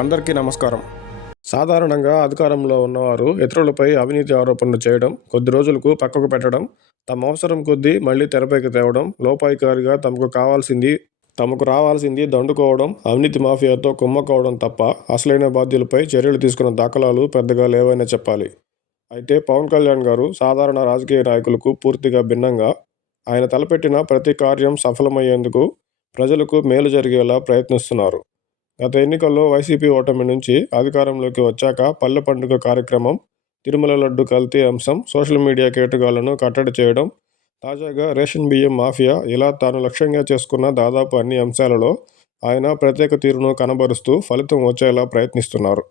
అందరికీ నమస్కారం. సాధారణంగా అధికారంలో ఉన్నవారు ఇతరులపై అవినీతి ఆరోపణలు చేయడం, కొద్ది రోజులకు పక్కకు పెట్టడం, తమ అవసరం కొద్దీ మళ్లీ తెరపైకి తేవడం, లోపాయికారిగా తమకు రావాల్సింది దండుకోవడం, అవినీతి మాఫియాతో కుమ్మక్కవడం తప్ప అసలైన బాధ్యులపై చర్యలు తీసుకున్న దాఖలాలు పెద్దగా లేవనే చెప్పాలి. అయితే పవన్ కళ్యాణ్ గారు సాధారణ రాజకీయ నాయకులకు పూర్తిగా భిన్నంగా ఆయన తలపెట్టిన ప్రతి కార్యం సఫలమయ్యేందుకు, ప్రజలకు మేలు జరిగేలా ప్రయత్నిస్తున్నారు. గత ఎన్నికల్లో వైసీపీ ఓటమి నుంచి అధికారంలోకి వచ్చాక పల్లె పండుగ కార్యక్రమం, తిరుమల లడ్డు కల్తీ అంశం, సోషల్ మీడియా కేటుగాళ్లను కట్టడి చేయడం, తాజాగా రేషన్ బియ్యం మాఫియా ఇలా తాను లక్ష్యంగా చేసుకున్న దాదాపు అన్ని అంశాలలో ఆయన ప్రత్యేక తీరును కనబరుస్తూ ఫలితం వచ్చేలా ప్రయత్నిస్తున్నారు.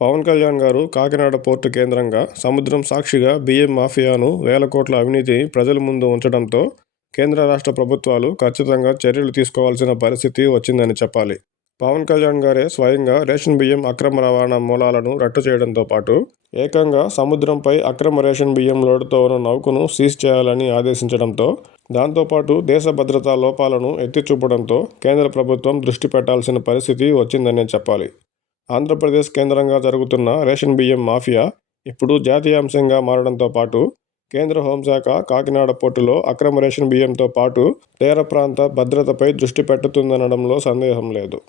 పవన్ కళ్యాణ్ గారు కాకినాడ పోర్టు కేంద్రంగా సముద్రం సాక్షిగా బియ్యం మాఫియాను, వేల కోట్ల అవినీతిని ప్రజల ముందు ఉంచడంతో కేంద్ర రాష్ట్ర ప్రభుత్వాలు ఖచ్చితంగా చర్యలు తీసుకోవాల్సిన పరిస్థితి వచ్చిందని చెప్పాలి. పవన్ కళ్యాణ్ గారే స్వయంగా రేషన్ బియ్యం అక్రమ రవాణా మూలాలను రట్టు చేయడంతో పాటు ఏకంగా సముద్రంపై అక్రమ రేషన్ బియ్యం లోడుతో ఉన్న నౌకను సీజ్ చేయాలని ఆదేశించడంతో, దాంతోపాటు దేశ భద్రతా లోపాలను ఎత్తిచూపడంతో కేంద్ర ప్రభుత్వం దృష్టి పెట్టాల్సిన పరిస్థితి వచ్చిందనే చెప్పాలి. ఆంధ్రప్రదేశ్ కేంద్రంగా జరుగుతున్న రేషన్ బియ్యం మాఫియా ఇప్పుడు జాతీయాంశంగా మారడంతో పాటు కేంద్ర హోంశాఖ కాకినాడ పోర్టులో అక్రమ రేషన్ బియ్యంతో పాటు తీర ప్రాంత భద్రతపై దృష్టి పెట్టుతుందనడంలో సందేహం లేదు.